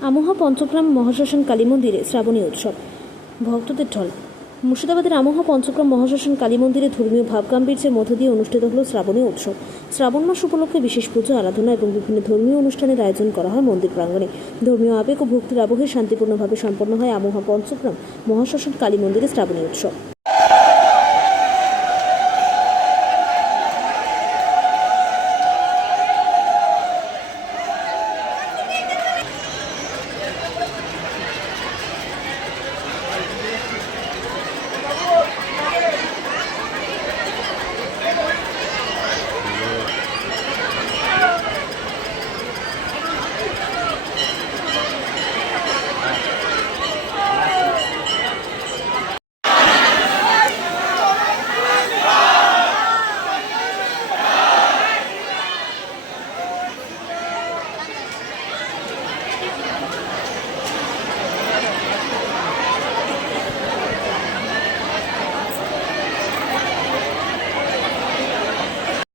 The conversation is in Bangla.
আমোহা পঞ্চগ্রাম মহাশ্মশান কালী মন্দিরে শ্রাবণী উৎসব, ভক্তদের ঢল। মুর্শিদাবাদের আমোহা পঞ্চগ্রাম মহাশ্মশান কালী মন্দিরে ধর্মীয় ভাবগাম্ভীর্যের মধ্য দিয়ে অনুষ্ঠিত হল শ্রাবণী উৎসব। শ্রাবণ মাস উপলক্ষে বিশেষ পুজো, আরাধনা এবং বিভিন্ন ধর্মীয় অনুষ্ঠানের আয়োজন করা হয় মন্দির প্রাঙ্গণে। ধর্মীয় আবেগ ও ভক্তির আবহে শান্তিপূর্ণভাবে সম্পন্ন হয় আমোহা পঞ্চগ্রাম মহাশ্মশান কালী মন্দিরে শ্রাবণী উৎসব।